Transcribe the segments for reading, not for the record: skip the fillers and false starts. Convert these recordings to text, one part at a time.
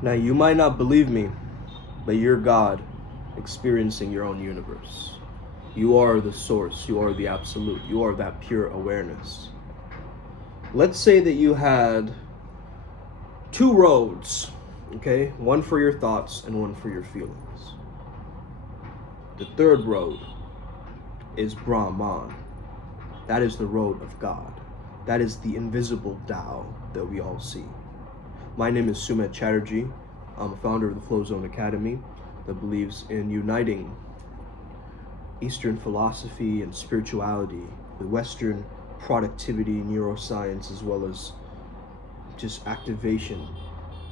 Now, you might not believe me, but you're God experiencing your own universe. You are the source, you are the absolute, you are that pure awareness. Let's say that you had two roads, okay? One for your thoughts and one for your feelings. The third road is Brahman. That is the road of God. That is the invisible Tao that we all see. My name is Sumit Chatterjee. I'm a founder of the Flow Zone Academy that believes in uniting Eastern philosophy and spirituality with Western productivity, neuroscience, as well as just activation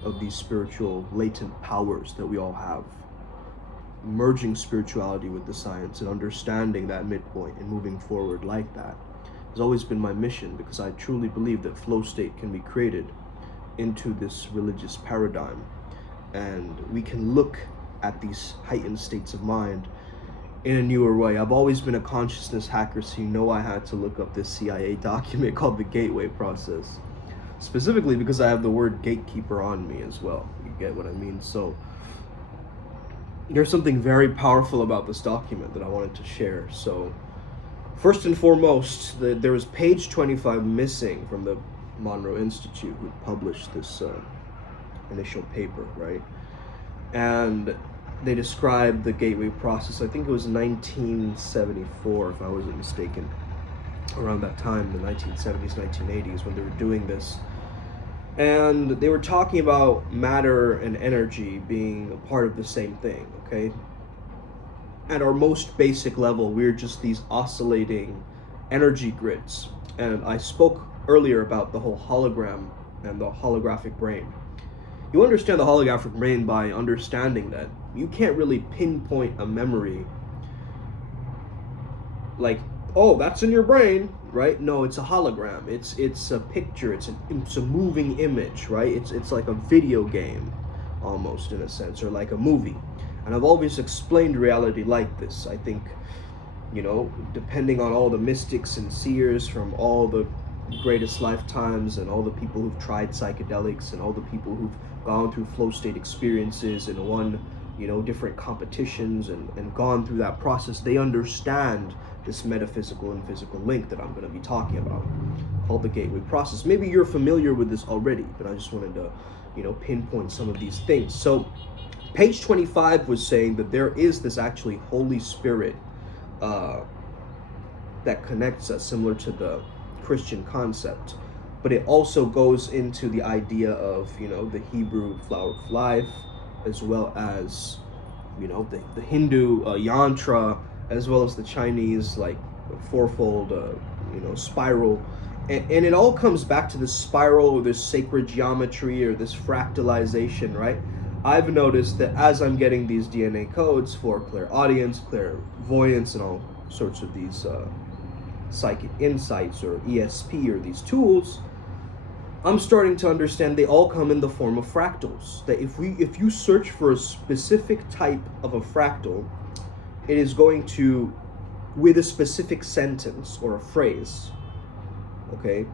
of these spiritual latent powers that we all have. Merging spirituality with the science and understanding that midpoint and moving forward like that has always been my mission, because I truly believe that flow state can be created into this religious paradigm, and we can look at these heightened states of mind in a newer way. I've always been a consciousness hacker, so you know I had to look up this CIA document called the Gateway Process, specifically because I have the word gatekeeper on me as well. You get what I mean? So there's something very powerful about this document that I wanted to share. So first and foremost, there was page 25 missing from the Monroe Institute, who published this initial paper, right? And they described the gateway process. I think it was 1974, if I wasn't mistaken, around that time, the 1970s, 1980s, when they were doing this. And they were talking about matter and energy being a part of the same thing, okay? At our most basic level, we're just these oscillating energy grids. And I spoke earlier about the whole hologram and the holographic brain. You understand the holographic brain by understanding that you can't really pinpoint a memory like, oh, that's in your brain, right? No, it's a hologram. It's a picture. It's a moving image, right? It's like a video game, almost, in a sense, or like a movie. And I've always explained reality like this. I think, you know, depending on all the mystics and seers from all the greatest lifetimes and all the people who've tried psychedelics and all the people who've gone through flow state experiences and won, you know, different competitions and gone through that process, they understand this metaphysical and physical link that I'm going to be talking about, called the gateway process. Maybe you're familiar with this already, but I just wanted to, you know, pinpoint some of these things. So page 25 was saying that there is this actually Holy Spirit that connects us, similar to the Christian concept, but it also goes into the idea of, you know, the Hebrew flower of life, as well as, you know, the Hindu yantra, as well as the Chinese like fourfold, you know, spiral, and it all comes back to this spiral or this sacred geometry or this fractalization, right? I've noticed that as I'm getting these DNA codes for clairaudience, clairvoyance, and all sorts of these psychic insights or ESP or these tools, I'm starting to understand they all come in the form of fractals. That if you search for a specific type of a fractal, it is going to, with a specific sentence or a phrase, okay,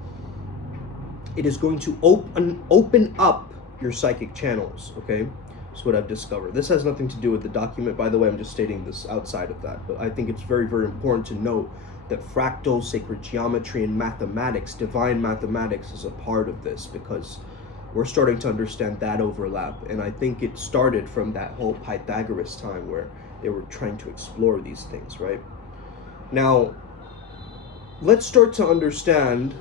it is going to open up your psychic channels, okay? That's what I've discovered. This has nothing to do with the document, by the way. I'm just stating this outside of that, but I think it's very, very important to note that fractal, sacred geometry, and mathematics, divine mathematics, is a part of this, because we're starting to understand that overlap. And I think it started from that whole Pythagoras time where they were trying to explore these things, right? Now, let's start to understand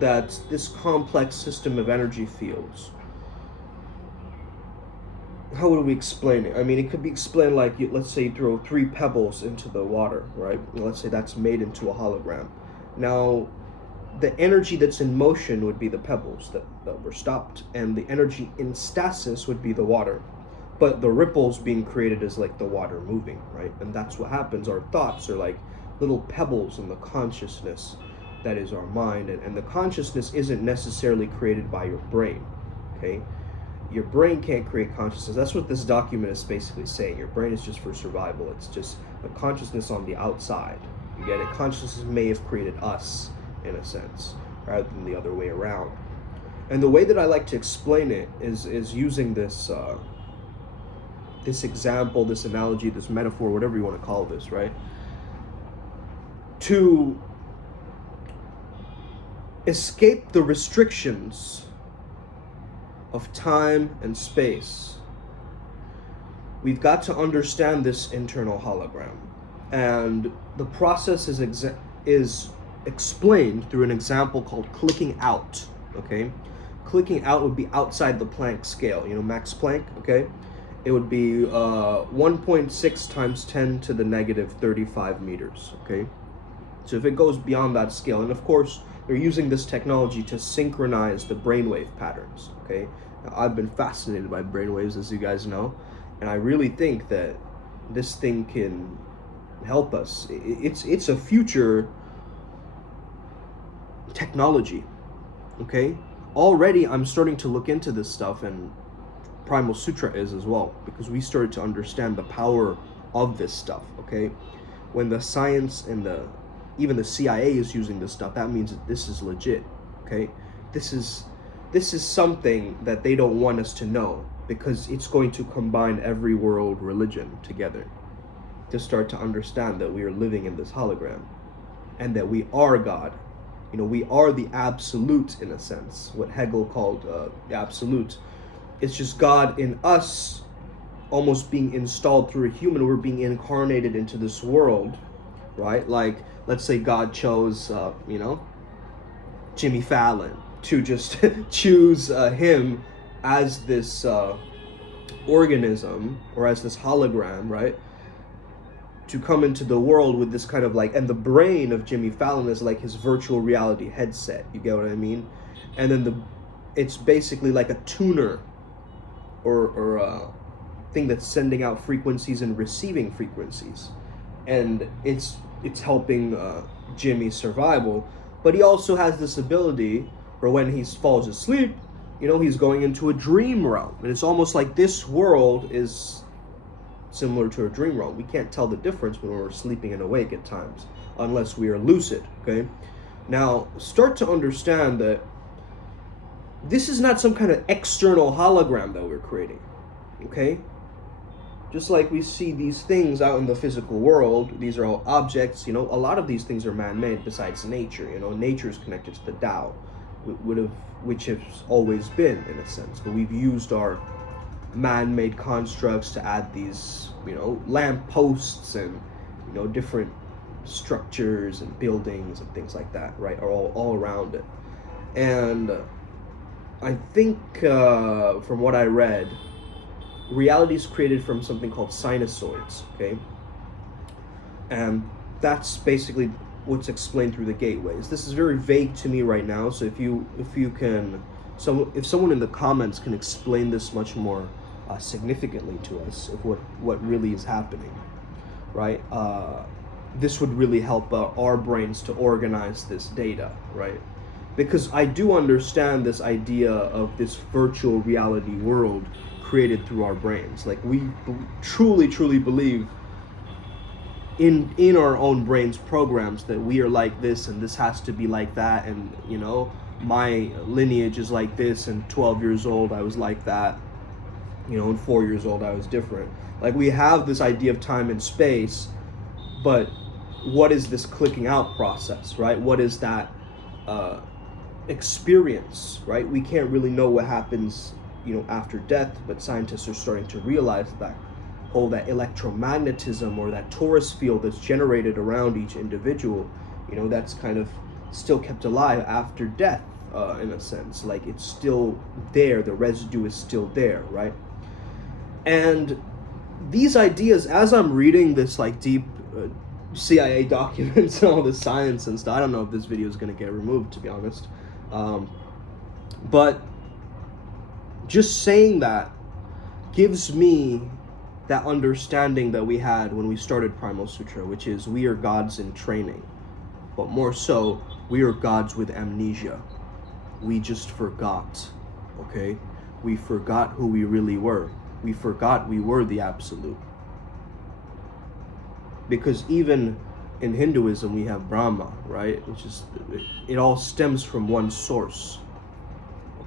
that this complex system of energy fields, how would we explain it? I mean, it could be explained like, let's say you throw 3 pebbles into the water, right? Let's say that's made into a hologram. Now, the energy that's in motion would be the pebbles that were stopped, and the energy in stasis would be the water. But the ripples being created is like the water moving, right? And that's what happens. Our thoughts are like little pebbles in the consciousness that is our mind. And the consciousness isn't necessarily created by your brain, okay? Your brain can't create consciousness. That's what this document is basically saying. Your brain is just for survival. It's just a consciousness on the outside. You get it? Consciousness may have created us, in a sense, rather than the other way around. And the way that I like to explain it is using this this example, this analogy, this metaphor, whatever you want to call this, right? To escape the restrictions of time and space, we've got to understand this internal hologram. And the process is explained through an example called clicking out, okay? Clicking out would be outside the Planck scale, you know, Max Planck, okay? It would be 1.6 times 10 to the negative 35 meters, okay? So if it goes beyond that scale, and of course, they're using this technology to synchronize the brainwave patterns, okay? Now, I've been fascinated by brainwaves, as you guys know, and I really think that this thing can help us. It's a future technology, okay? Already I'm starting to look into this stuff, and Primal Sutra is as well, because we started to understand the power of this stuff, okay? When the science and even the CIA is using this stuff, that means that this is legit, okay? This is something that they don't want us to know, because it's going to combine every world religion together to start to understand that we are living in this hologram and that we are God. You know, we are the absolute, in a sense, what Hegel called the absolute. It's just God in us almost being installed through a human. We're being incarnated into this world, right? Like, let's say God chose, you know, Jimmy Fallon to just choose him as this organism, or as this hologram, right? To come into the world with this kind of like, and the brain of Jimmy Fallon is like his virtual reality headset, you get what I mean? And then it's basically like a tuner, or a thing that's sending out frequencies and receiving frequencies, and it's helping Jimmy's survival. But he also has this ability, or when he falls asleep, you know, he's going into a dream realm, and it's almost like this world is similar to a dream realm. We can't tell the difference when we're sleeping and awake at times, unless we are lucid, okay? Now, start to understand that this is not some kind of external hologram that we're creating, okay? Just like we see these things out in the physical world, these are all objects, you know, a lot of these things are man-made besides nature, you know, nature is connected to the Tao, which has always been, in a sense, but we've used our man-made constructs to add these, you know, lamp posts and, you know, different structures and buildings and things like that, right, are all around it. And I think from what I read, reality is created from something called sinusoids, okay? And that's basically what's explained through the gateways. This is very vague to me right now, so if someone in the comments can explain this much more significantly to us, of what really is happening, right? This would really help our brains to organize this data, right? Because I do understand this idea of this virtual reality world created through our brains. Like, we truly believe in our own brains programs that we are like this and this has to be like that, and, you know, my lineage is like this, and 12 years old I was like that, you know, and 4 years old I was different. Like, we have this idea of time and space, but what is this clicking out process, right? What is that experience, right? We can't really know what happens, you know, after death, but scientists are starting to realize that that electromagnetism, or that torus field that's generated around each individual, you know, that's kind of still kept alive after death, in a sense. Like, it's still there, the residue is still there, right? And these ideas, as I'm reading this like deep CIA documents and all the science and stuff, I don't know if this video is going to get removed, to be honest, but just saying that gives me that understanding that we had when we started Primal Sutra, which is we are gods in training, but more so, we are gods with amnesia. We just forgot, okay? We forgot who we really were. We forgot we were the absolute. Because even in Hinduism, we have Brahma, right? Which is, it all stems from one source,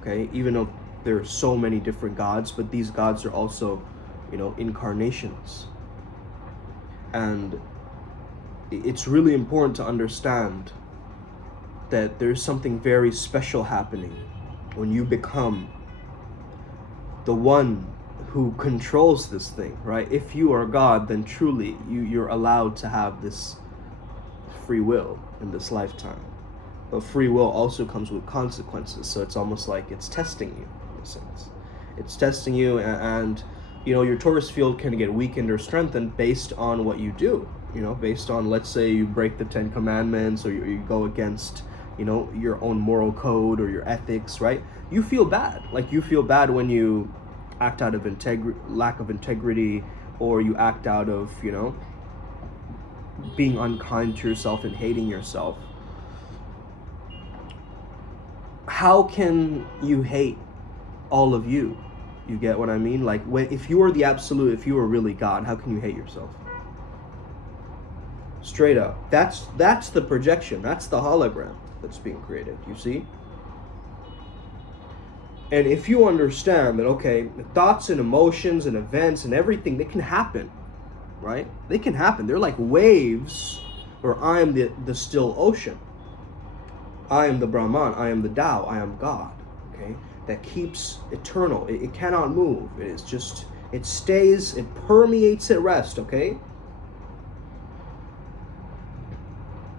okay? Even though there are so many different gods, but these gods are also, you know, incarnations. And it's really important to understand that there's something very special happening when you become the one who controls this thing, right? If you are God, then truly you're allowed to have this free will in this lifetime. But free will also comes with consequences, so it's almost like it's testing you, in a sense. It's testing you, and you know, your Taurus field can get weakened or strengthened based on what you do, you know, based on, let's say you break the 10 commandments, or you go against, you know, your own moral code or your ethics, right? You feel bad. Like, you feel bad when you act out of lack of integrity, or you act out of, you know, being unkind to yourself and hating yourself. How can you hate all of you? You get what I mean? Like, if you are the absolute, if you are really God, how can you hate yourself? Straight up. That's the projection. That's the hologram that's being created, you see? And if you understand that, okay, thoughts and emotions and events and everything, they can happen, right? They can happen. They're like waves, or I am the still ocean. I am the Brahman, I am the Tao, I am God, okay? That keeps eternal. It cannot move. It is just, it stays, it permeates at rest, okay?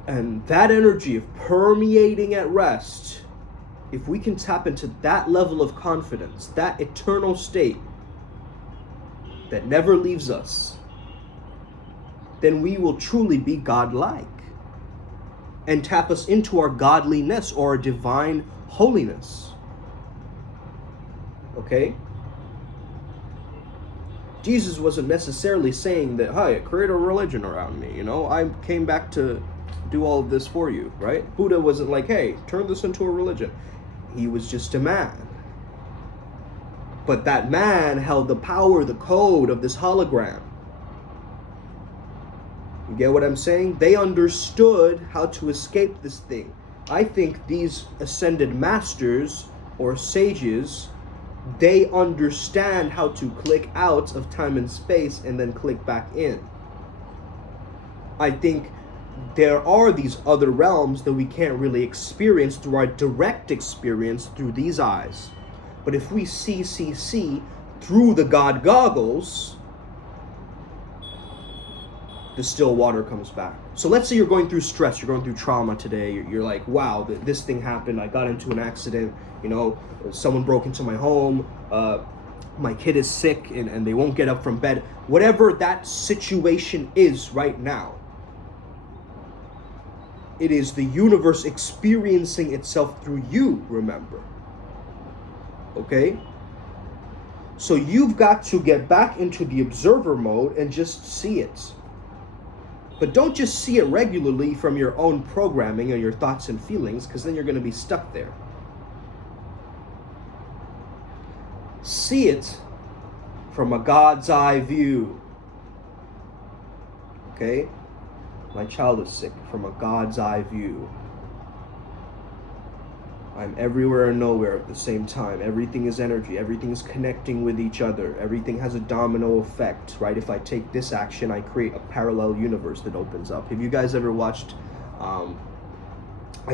And that energy of permeating at rest, if we can tap into that level of confidence, that eternal state that never leaves us, then we will truly be godlike and tap us into our godliness or our divine holiness. Okay? Jesus wasn't necessarily saying that, hey, create a religion around me, you know? I came back to do all of this for you, right? Buddha wasn't like, hey, turn this into a religion. He was just a man. But that man held the power, the code of this hologram. You get what I'm saying? They understood how to escape this thing. I think these ascended masters or sages, they understand how to click out of time and space and then click back in. I think there are these other realms that we can't really experience through our direct experience through these eyes. But if we see through the God goggles, the still water comes back. So let's say you're going through stress, you're going through trauma today, you're like, wow, this thing happened, I got into an accident, you know, someone broke into my home, my kid is sick and they won't get up from bed. Whatever that situation is right now, it is the universe experiencing itself through you, remember. Okay? So you've got to get back into the observer mode and just see it. But don't just see it regularly from your own programming or your thoughts and feelings, because then you're going to be stuck there. See it from a God's eye view. Okay? My child is sick, from a God's eye view. I'm everywhere and nowhere at the same time. Everything is energy. Everything is connecting with each other. Everything has a domino effect, right? If I take this action, I create a parallel universe that opens up. Have you guys ever watched, I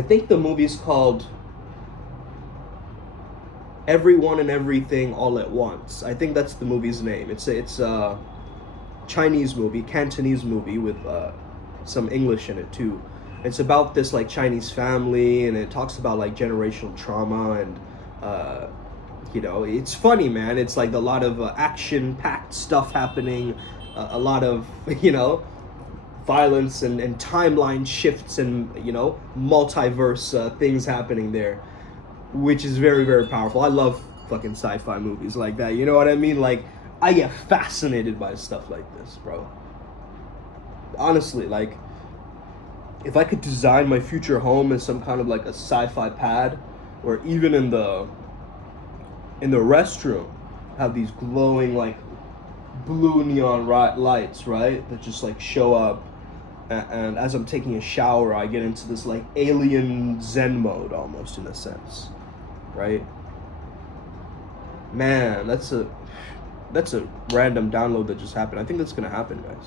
think the movie's called Everyone and Everything All at Once. I think that's the movie's name. It's a Chinese movie, Cantonese movie with some English in it too. It's about this like Chinese family, and it talks about like generational trauma, and you know, it's funny, man. It's like a lot of action-packed stuff happening, a lot of, you know, violence and timeline shifts and, you know, multiverse things happening there, which is very, very powerful. I love fucking sci-fi movies like that, you know what I mean? Like, I get fascinated by stuff like this, bro. Honestly, like, if I could design my future home as some kind of like a sci-fi pad, or even in the restroom have these glowing like blue neon lights, right, that just like show up, and as I'm taking a shower, I get into this like alien Zen mode almost, in a sense, right? Man, that's a random download that just happened. I think that's gonna happen, guys.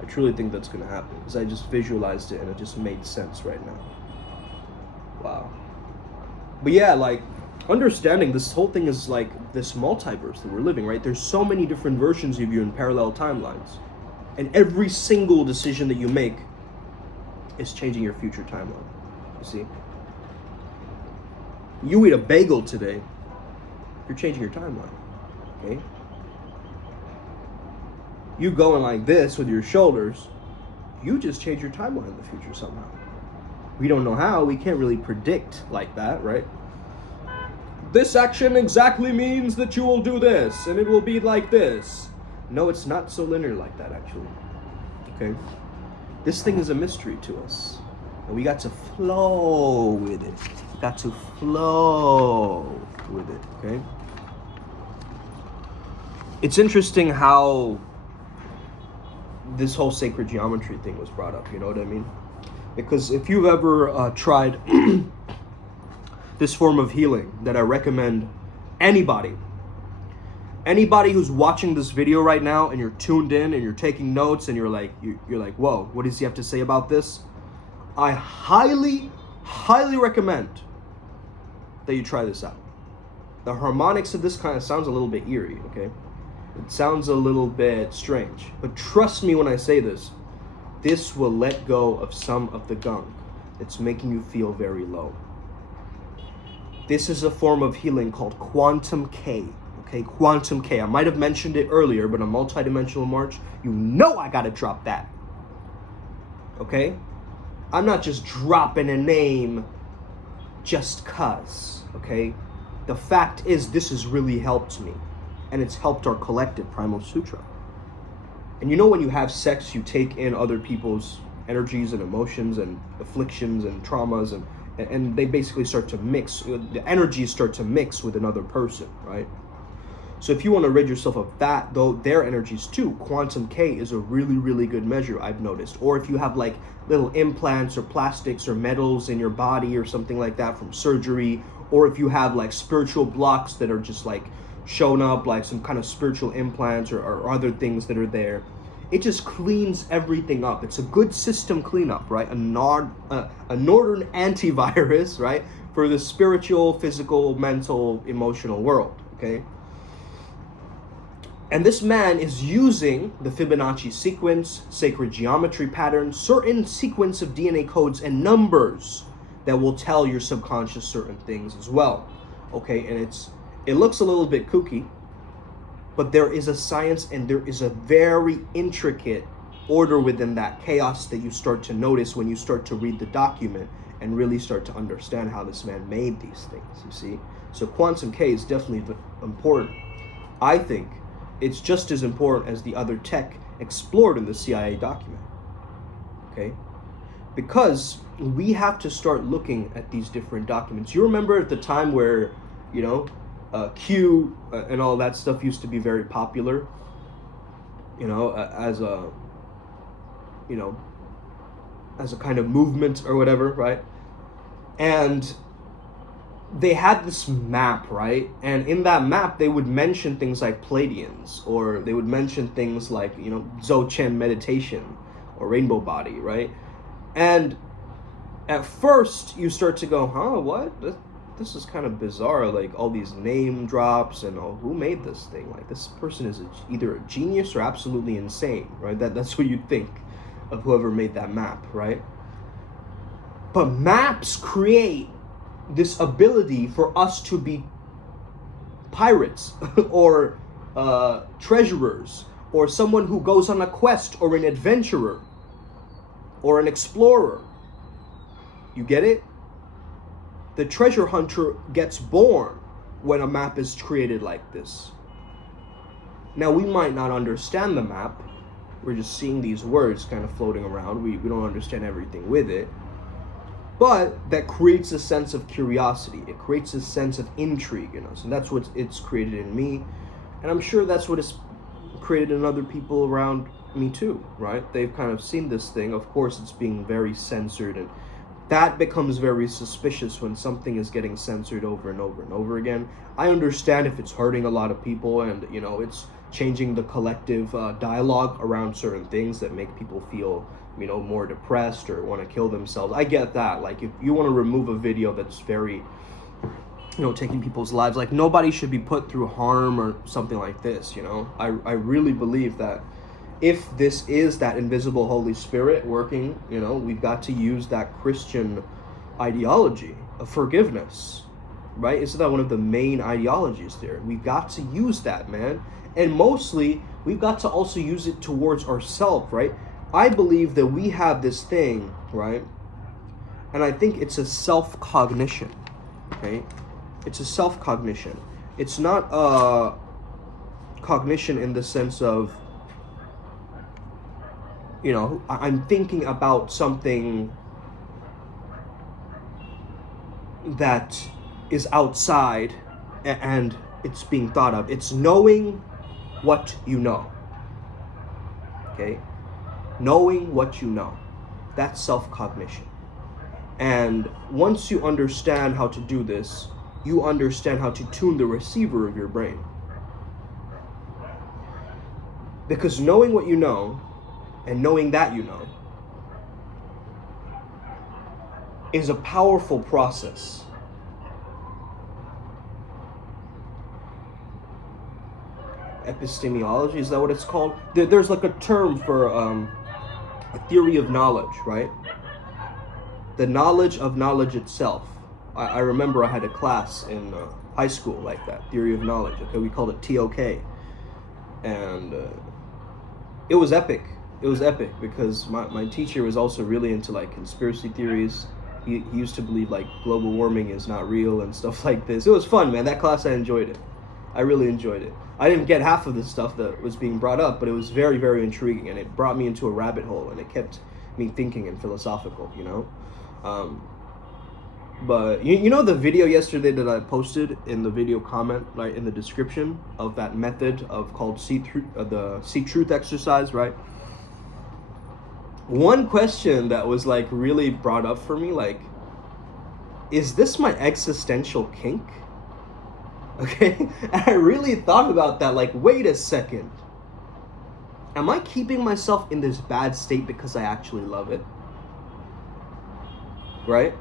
I truly think that's gonna happen because I just visualized it and it just made sense right now. Wow. But yeah, like, understanding this whole thing is like this multiverse that we're living, right? There's so many different versions of you in parallel timelines, and every single decision that you make is changing your future timeline. You see, you eat a bagel today, you're changing your timeline. Okay, you going like this with your shoulders, you just change your timeline in the future somehow. We don't know how, we can't really predict like that, right? This action exactly means that you will do this, and it will be like this. No, it's not so linear like that, actually. Okay? This thing is a mystery to us. And we got to flow with it. Got to flow with it, okay? It's interesting how this whole sacred geometry thing was brought up, you know what I mean? Because if you've ever tried this form of healing that I recommend anybody who's watching this video right now and you're tuned in and you're taking notes and you're like, whoa, what does he have to say about this? I highly recommend that you try this out. The harmonics of this kind of sounds a little bit eerie, okay? It sounds a little bit strange, but trust me when I say this will let go of some of the gunk that's making you feel very low. This is a form of healing called Quantum K, okay? Quantum K. I might have mentioned it earlier, but on Multidimensional March, you know I gotta drop that, okay? I'm not just dropping a name just cuz, okay? The fact is, this has really helped me, and it's helped our collective Primal Sutra. And you know when you have sex, you take in other people's energies and emotions and afflictions and traumas, and they basically start to mix, the energies start to mix with another person, right? So if you want to rid yourself of that, though, their energies too, Quantum K is a really good measure, I've noticed. Or if you have like little implants or plastics or metals in your body or something like that from surgery, or if you have like spiritual blocks that are just like shown up, like some kind of spiritual implants or other things that are there, it just cleans everything up. It's a good system cleanup, right? A northern antivirus, right? For the spiritual, physical, mental, emotional world, okay? And this man is using the Fibonacci sequence, sacred geometry pattern, certain sequence of DNA codes and numbers that will tell your subconscious certain things as well, okay? And it looks a little bit kooky, but there is a science and there is a very intricate order within that chaos that you start to notice when you start to read the document and really start to understand how this man made these things, you see? So Quantum K is definitely important. I think it's just as important as the other tech explored in the CIA document, okay? Because we have to start looking at these different documents. You remember at the time where, you know, Q and all that stuff used to be very popular, you know, as a kind of movement or whatever, right? And they had this map, right? And in that map, they would mention things like Pleiadians, or they would mention things like, you know, Dzogchen meditation or rainbow body, right? And at first, you start to go, huh, what? This is kind of bizarre, like all these name drops and who made this thing? Like this person is either a genius or absolutely insane, right? That's what you'd think of whoever made that map, right? But maps create this ability for us to be pirates or treasurers or someone who goes on a quest or an adventurer or an explorer. You get it? The treasure hunter gets born when a map is created like this. Now, we might not understand the map. We're just seeing these words kind of floating around. We don't understand everything with it. But that creates a sense of curiosity. It creates a sense of intrigue in us. And that's what it's created in me. And I'm sure that's what it's created in other people around me too, right? They've kind of seen this thing. Of course, it's being very censored, and that becomes very suspicious when something is getting censored over and over and over again. I understand if it's hurting a lot of people and, you know, it's changing the collective dialogue around certain things that make people feel, you know, more depressed or want to kill themselves. I get that. Like, if you want to remove a video that's very, you know, taking people's lives, like, nobody should be put through harm or something like this, you know. I really believe that if this is that invisible Holy Spirit working, you know, we've got to use that Christian ideology of forgiveness, right? Isn't that one of the main ideologies there? We've got to use that, man. And mostly, we've got to also use it towards ourselves, right? I believe that we have this thing, right? And I think it's a self-cognition, okay? It's a self-cognition. It's not a cognition in the sense of, you know, I'm thinking about something that is outside and it's being thought of. It's knowing what you know. Okay? Knowing what you know. That's self-cognition. And once you understand how to do this, you understand how to tune the receiver of your brain. Because knowing what you know and knowing that you know is a powerful process. Epistemology, is that what it's called? There's like a term for a theory of knowledge, right? The knowledge of knowledge itself. I remember I had a class in high school like that, theory of knowledge. Okay, we called it TOK, and it was epic. It was epic because my teacher was also really into like conspiracy theories. He used to believe like global warming is not real and stuff like this. It was fun, man. That class, I enjoyed it. I really enjoyed it. I didn't get half of the stuff that was being brought up, but it was very, very intriguing, and it brought me into a rabbit hole, and it kept me thinking and philosophical, you know? But you know the video yesterday that I posted in the video comment, right, in the description of that method of called the See Truth exercise, right? One question that was like really brought up for me, like, is this my existential kink? Okay, and I really thought about that, like, wait a second. Am I keeping myself in this bad state because I actually love it? Right?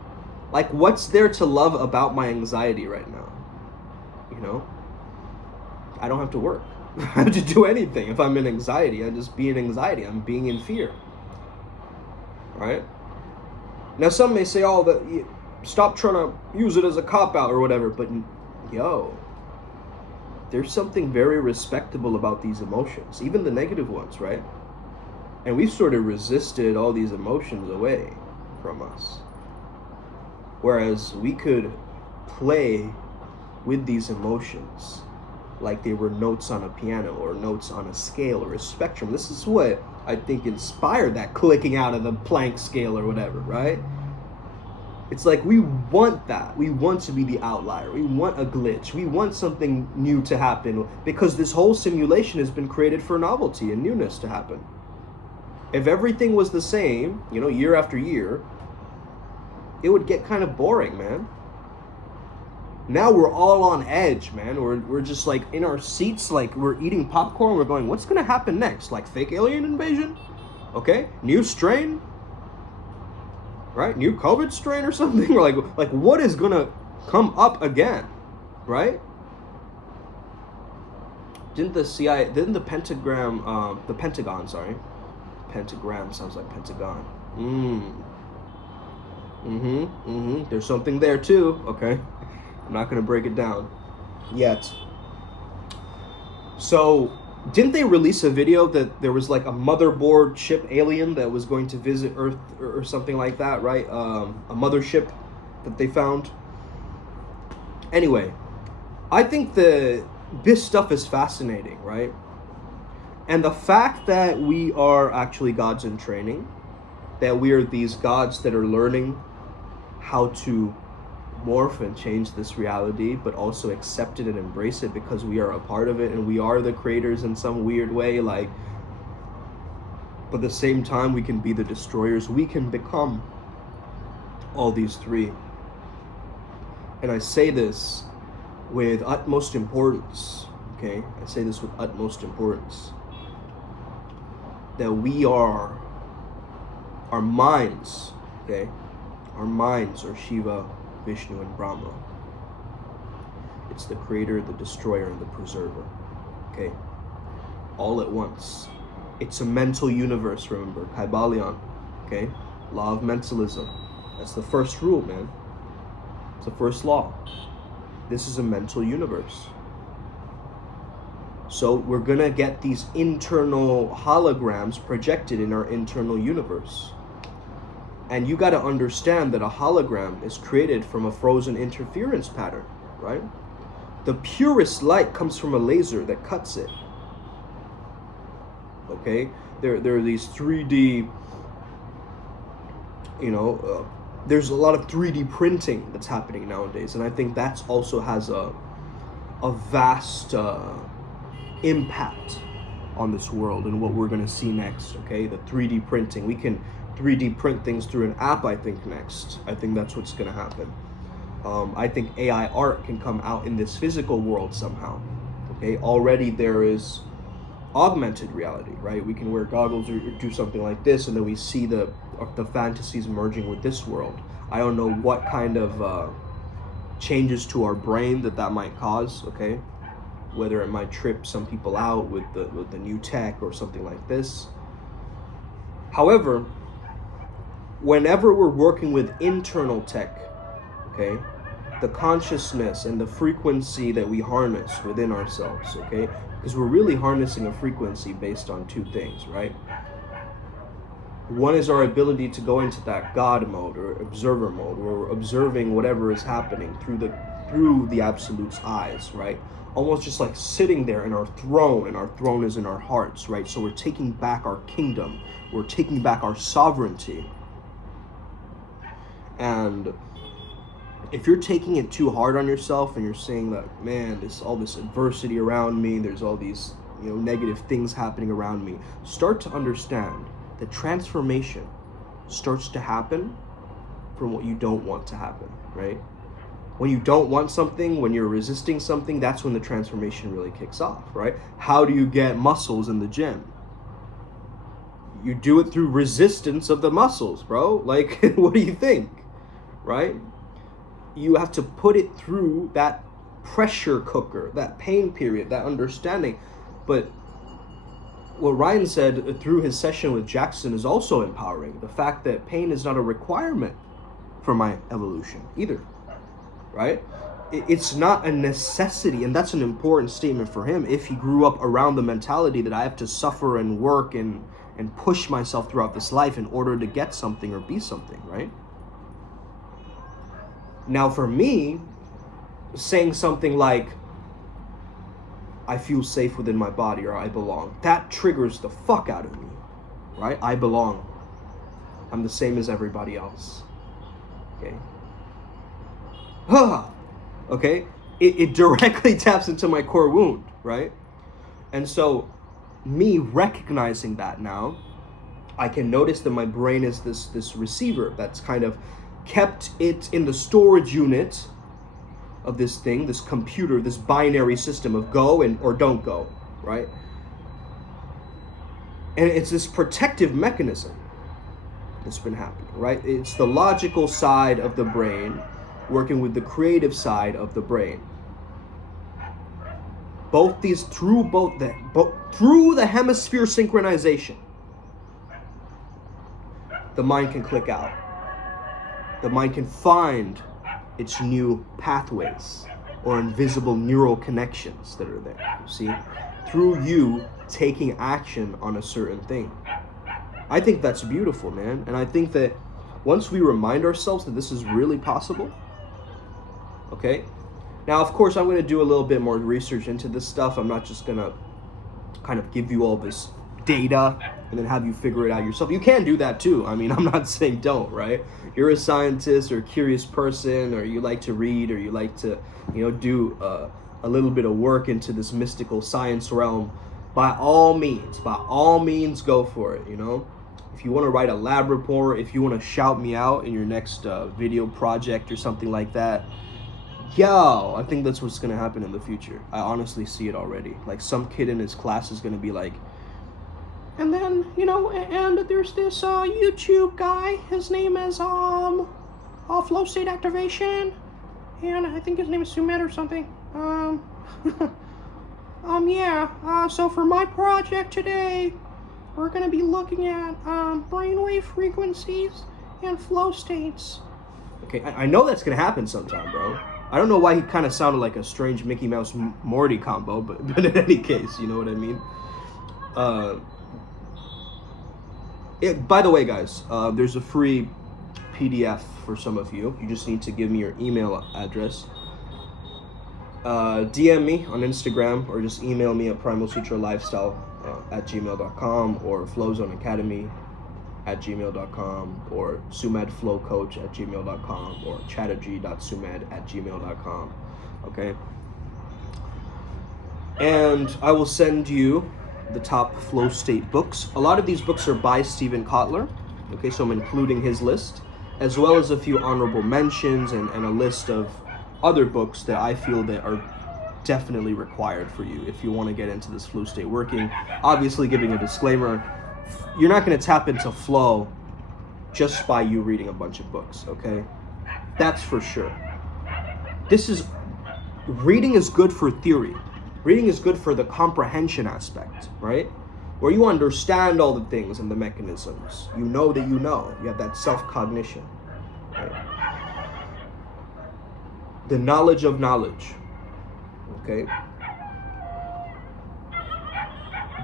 Like, what's there to love about my anxiety right now? You know? I don't have to work. I don't have to do anything. If I'm in anxiety, I just be in anxiety. I'm being in fear. Right? Now, some may say, oh, that stop trying to use it as a cop-out or whatever, but yo, there's something very respectable about these emotions, even the negative ones, right? And we've sort of resisted all these emotions away from us. Whereas we could play with these emotions like they were notes on a piano or notes on a scale or a spectrum. This is what I think inspired that clicking out of the Planck scale or whatever, right? It's like we want that. We want to be the outlier. We want a glitch. We want something new to happen because this whole simulation has been created for novelty and newness to happen. If everything was the same, you know, year after year, it would get kind of boring, man. Now we're all on edge, man. We're just like in our seats, like we're eating popcorn. We're going, what's gonna happen next? Like fake alien invasion? Okay, new strain? Right? New COVID strain or something? Or like what is gonna come up again? Right? Didn't the Pentagon, sorry. Pentagram sounds like Pentagon. There's something there too, okay? I'm not gonna break it down yet. So, didn't they release a video that there was like a motherboard ship alien that was going to visit Earth or something like that, right? A mothership that they found. Anyway, I think this stuff is fascinating, right? And the fact that we are actually gods in training, that we are these gods that are learning how to morph and change this reality, but also accept it and embrace it because we are a part of it and we are the creators in some weird way, like, but at the same time we can be the destroyers. We can become all these three. And I say this with utmost importance, okay? I say this with utmost importance. That we are, our minds, okay? Our minds are Shiva, Vishnu, and Brahma. It's the creator, the destroyer, and the preserver, okay? All at once. It's a mental universe, remember, Kybalion, okay? Law of mentalism. That's the first rule, man. It's the first law. This is a mental universe. So we're gonna get these internal holograms projected in our internal universe. And you gotta understand that a hologram is created from a frozen interference pattern, right? The purest light comes from a laser that cuts it. Okay? There are these 3D, there's a lot of 3D printing that's happening nowadays, and I think that's also has a vast impact on this world and what we're going to see next, okay? The 3D printing. We can 3D print things through an app, I think, next. I think that's what's going to happen. I think AI art can come out in this physical world somehow, okay? Already there is augmented reality, right? We can wear goggles or do something like this, and then we see the fantasies merging with this world. I don't know what kind of changes to our brain that might cause, okay? Whether it might trip some people out with the new tech or something like this. However, whenever we're working with internal tech, okay, the consciousness and the frequency that we harness within ourselves, okay, because we're really harnessing a frequency based on two things, right? One is our ability to go into that God mode or observer mode, where we're observing whatever is happening through the Absolute's eyes, right? Almost just like sitting there in our throne, and our throne is in our hearts, right? So we're taking back our kingdom, we're taking back our sovereignty. And if you're taking it too hard on yourself and you're saying that, man, there's all this adversity around me, there's all these negative things happening around me, start to understand that transformation starts to happen from what you don't want to happen, right? When you don't want something, when you're resisting something, that's when the transformation really kicks off, right? How do you get muscles in the gym? You do it through resistance of the muscles, bro. Like, what do you think, right? You have to put it through that pressure cooker, that pain period, that understanding. But what Ryan said through his session with Jackson is also empowering. The fact that pain is not a requirement for my evolution either, right? It's not a necessity, and that's an important statement for him if he grew up around the mentality that I have to suffer and work and push myself throughout this life in order to get something or be something, right? Now for me, saying something like, I feel safe within my body, or I belong, that triggers the fuck out of me, right? I belong. I'm the same as everybody else, okay? Okay? It directly taps into my core wound, right? And so me recognizing that now, I can notice that my brain is this receiver that's kind of kept it in the storage unit of this thing, this computer, this binary system of go or don't go, right? And it's this protective mechanism that's been happening, right? It's the logical side of the brain working with the creative side of the brain. Both these through the hemisphere synchronization, the mind can click out. The mind can find its new pathways or invisible neural connections that are there, you see, through you taking action on a certain thing. I think that's beautiful, man. And I think that once we remind ourselves that this is really possible, okay? Now, of course, I'm going to do a little bit more research into this stuff. I'm not just going to kind of give you all this data and then have you figure it out yourself. You can do that too. I mean, I'm not saying don't, right? You're a scientist or a curious person, or you like to read, or you like to, do a little bit of work into this mystical science realm. By all means, go for it, If you want to write a lab report, if you want to shout me out in your next video project or something like that, yo, I think that's what's going to happen in the future. I honestly see it already. Like, some kid in his class is going to be like, and then, you know, and there's this YouTube guy. His name is flow state activation, and I think his name is Sumed or something. So for my project today, we're gonna be looking at brainwave frequencies and flow states. Okay, I know that's gonna happen sometime, bro. I don't know why he kind of sounded like a strange Mickey Mouse Morty combo, but in any case, you know what I mean. By the way, guys, there's a free PDF for some of you. You just need to give me your email address. DM me on Instagram, or just email me at primalsutralifestyle@gmail.com, or flowzoneacademy@gmail.com, or sumedflowcoach@gmail.com, or chatterjee.sumed@gmail.com. Okay? And I will send you the top flow state books. A lot of these books are by Steven Kotler. Okay, so I'm including his list, as well as a few honorable mentions and a list of other books that I feel that are definitely required for you if you want to get into this flow state working. Obviously, giving a disclaimer, you're not going to tap into flow just by you reading a bunch of books, okay? That's for sure. Reading is good for theory. Reading is good for the comprehension aspect, right? Where you understand all the things and the mechanisms. You know that you know. You have that self-cognition, right? The knowledge of knowledge, okay?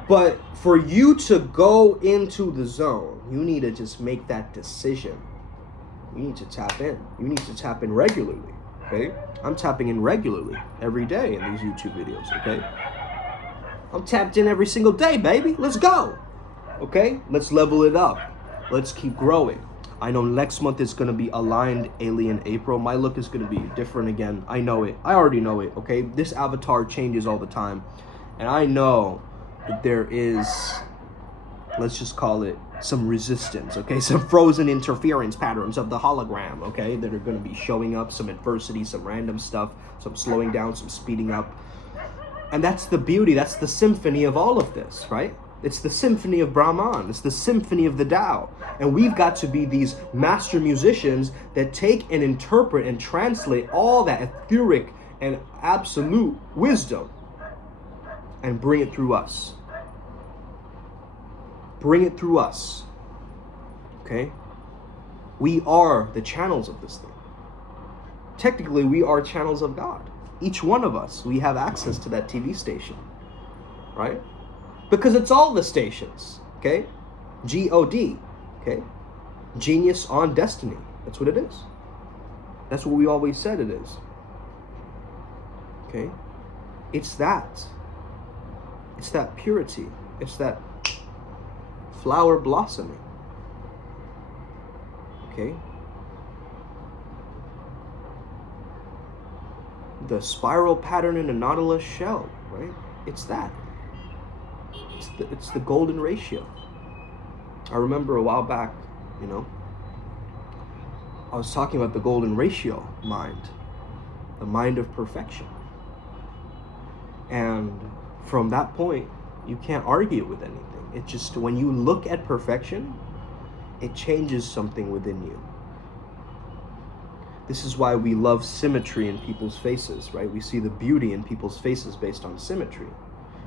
But for you to go into the zone, you need to just make that decision. You need to tap in. You need to tap in regularly, okay? I'm tapping in regularly every day in these YouTube videos, okay? I'm tapped in every single day, baby. Let's go, okay? Let's level it up. Let's keep growing. I know next month is going to be Aligned Alien April. My look is going to be different again. I know it. I already know it, okay? This avatar changes all the time. And I know that there is, let's just call it, some resistance, okay? Some frozen interference patterns of the hologram, okay? That are going to be showing up, some adversity, some random stuff, some slowing down, some speeding up. And that's the beauty, that's the symphony of all of this, right? It's the symphony of Brahman. It's the symphony of the Tao. And we've got to be these master musicians that take and interpret and translate all that etheric and absolute wisdom and bring it through us. Bring it through us. Okay? We are the channels of this thing. Technically, we are channels of God. Each one of us, we have access to that TV station. Right? Because it's all the stations, okay? G-O-D, okay? Genius on destiny. That's what it is. That's what we always said it is. Okay? It's that. It's that purity. It's that flower blossoming. Okay? The spiral pattern in a nautilus shell, right? It's that. It's the golden ratio. I remember a while back, you know, I was talking about the golden ratio mind, the mind of perfection. And from that point, you can't argue with anything. It just, when you look at perfection, it changes something within you. This is why we love symmetry in people's faces, right? We see the beauty in people's faces based on symmetry.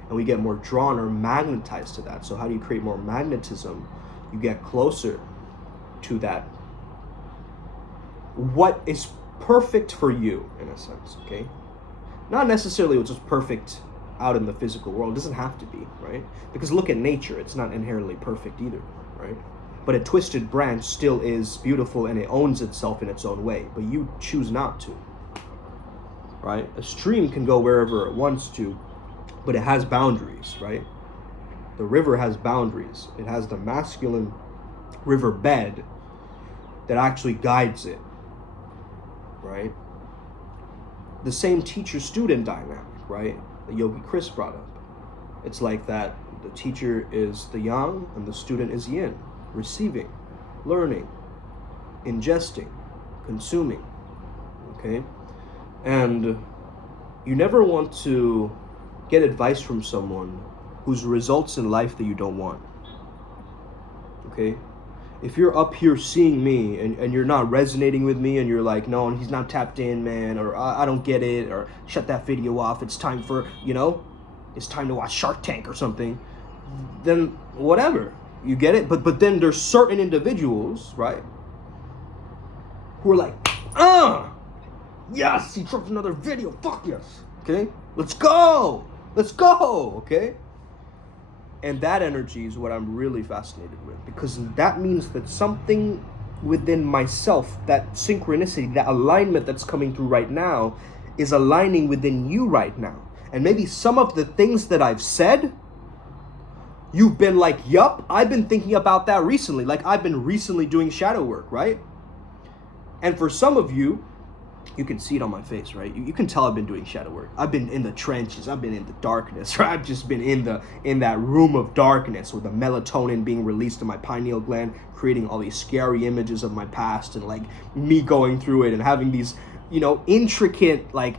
And we get more drawn or magnetized to that. So how do you create more magnetism? You get closer to that. What is perfect for you, in a sense, okay? Not necessarily what's just perfect out in the physical world. It doesn't have to be, right? Because look at nature. It's not inherently perfect either, right? But a twisted branch still is beautiful and it owns itself in its own way. But you choose not to, right? A stream can go wherever it wants to, but it has boundaries, right? The river has boundaries. It has the masculine river bed that actually guides it, right? The same teacher-student dynamic, right? That Yogi Chris brought up. It's like that the teacher is the yang and the student is yin. receiving, learning, ingesting, consuming, okay? And you never want to get advice from someone whose results in life that you don't want, okay? If you're up here seeing me and you're not resonating with me and you're like, no, he's not tapped in, man, or I don't get it, or shut that video off, it's time for, it's time to watch Shark Tank or something, then whatever, you get it? But then there's certain individuals, right, who are like, yes, he dropped another video, fuck yes, okay? Let's go, okay? And that energy is what I'm really fascinated with, because that means that something within myself, that synchronicity, that alignment that's coming through right now is aligning within you right now. And maybe some of the things that I've said, you've been like, yup, I've been thinking about that recently. Like I've been recently doing shadow work, right? And for some of you, you can see it on my face, right? You can tell I've been doing shadow work. I've been in the trenches. I've been in the darkness, right? I've just been in that room of darkness with the melatonin being released in my pineal gland, creating all these scary images of my past and like me going through it and having these, intricate like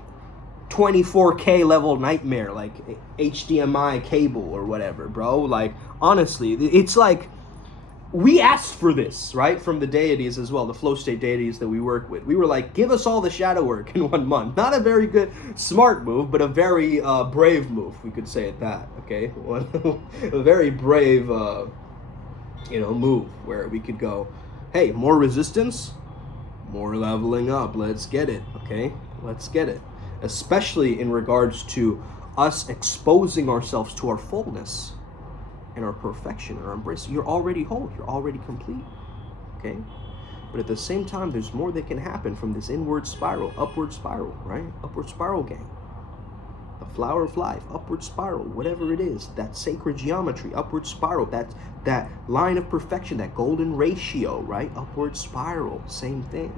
24K level nightmare, like HDMI cable or whatever, bro. Like honestly, it's like, we asked for this, right, from the deities as well, the flow state deities that we work with. We were like, give us all the shadow work in 1 month. Not a very good, smart move, but a very brave move, we could say it that, okay? A very brave, move where we could go, hey, more resistance, more leveling up. Let's get it, okay? Let's get it. Especially in regards to us exposing ourselves to our fullness and our perfection, our embrace. You're already whole, you're already complete, okay? But at the same time, there's more that can happen from this inward spiral, upward spiral, right? Upward spiral gang. The flower of life, upward spiral, whatever it is, that sacred geometry, upward spiral, that line of perfection, that golden ratio, right? Upward spiral, same thing.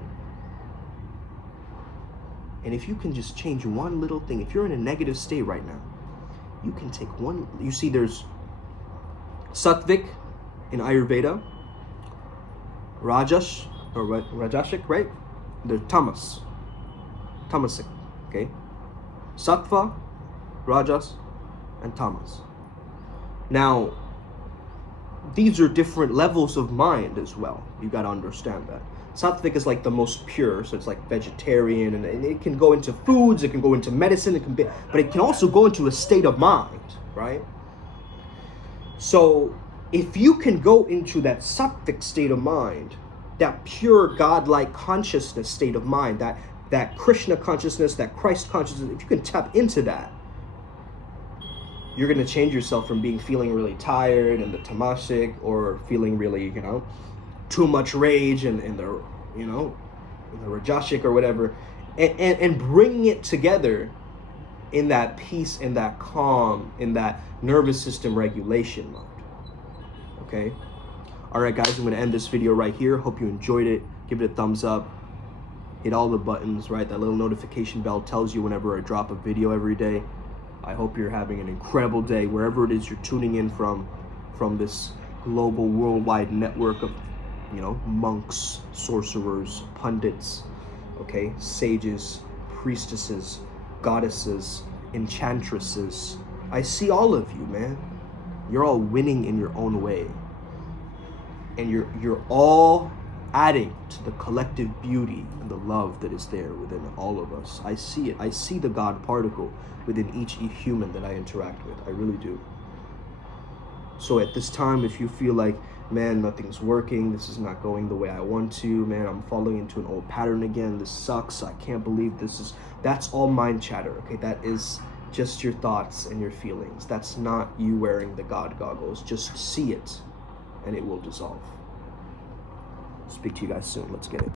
And if you can just change one little thing, if you're in a negative state right now, you can take one, you see there's Sattvic in Ayurveda, Rajasic, right? There's Tamasic, okay? Sattva, Rajas, and Tamas. Now, these are different levels of mind as well. You gotta understand that. Sattvic is like the most pure, so it's like vegetarian, and it can go into foods, it can go into medicine, but it can also go into a state of mind, right? So if you can go into that sattvic state of mind, that pure godlike consciousness state of mind, that Krishna consciousness, that Christ consciousness, if you can tap into that, you're going to change yourself from feeling really tired and the tamasic, or feeling really, too much rage and the, in the rajasic or whatever, and bringing it together in that peace, in that calm, in that nervous system regulation mode. Okay? All right, guys, I'm going to end this video right here. Hope you enjoyed it. Give it a thumbs up. Hit all the buttons, right? That little notification bell tells you whenever I drop a video every day. I hope you're having an incredible day wherever it is you're tuning in from this global, worldwide network of, monks, sorcerers, pundits, okay, sages, priestesses, goddesses, enchantresses. I see all of you, man. You're all winning in your own way. And you're all adding to the collective beauty and the love that is there within all of us. I see it. I see the God particle within each human that I interact with. I really do. So at this time, if you feel like, man, nothing's working, this is not going the way I want to, man, I'm falling into an old pattern again, this sucks, I can't believe that's all mind chatter, okay? That is just your thoughts and your feelings. That's not you wearing the God goggles. Just see it and it will dissolve. Speak to you guys soon. Let's get it.